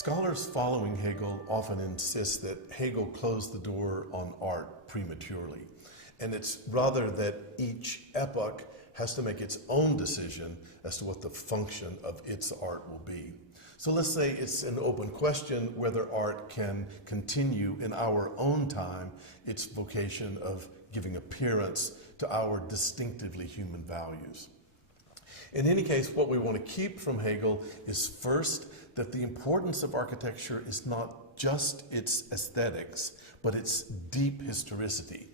Scholars following Hegel often insist that Hegel closed the door on art prematurely, and it's rather that each epoch has to make its own decision as to what the function of its art will be. So let's say it's an open question whether art can continue in our own time its vocation of giving appearance to our distinctively human values. In any case, what we want to keep from Hegel is first that the importance of architecture is not just its aesthetics, but its deep historicity.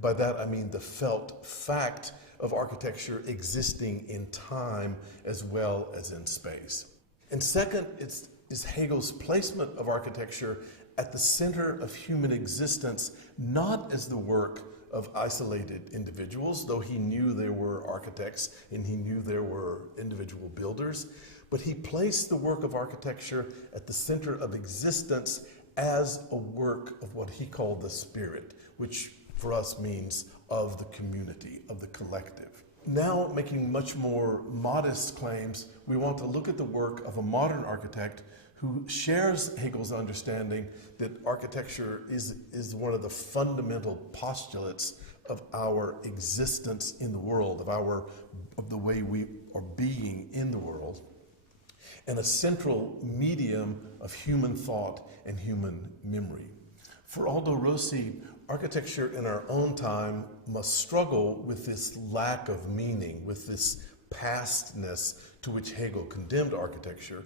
By that I mean the felt fact of architecture existing in time as well as in space. And second, is Hegel's placement of architecture at the center of human existence, not as the work of isolated individuals, though he knew there were architects and he knew there were individual builders, but he placed the work of architecture at the center of existence as a work of what he called the spirit, which for us means of the community, of the collective. Now, making much more modest claims, we want to look at the work of a modern architect who shares Hegel's understanding that architecture is one of the fundamental postulates of our existence in the world, of the way we are being in the world, and a central medium of human thought and human memory. For Aldo Rossi, architecture in our own time must struggle with this lack of meaning, with this pastness to which Hegel condemned architecture.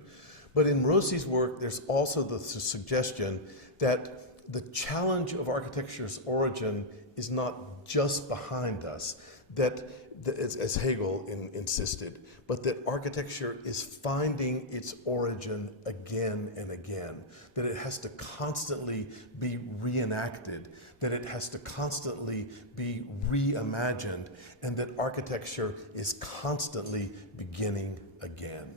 But in Rossi's work, there's also the suggestion that the challenge of architecture's origin is not just behind us, that as Hegel insisted, but that architecture is finding its origin again and again, that it has to constantly be reenacted, that it has to constantly be reimagined, and that architecture is constantly beginning again.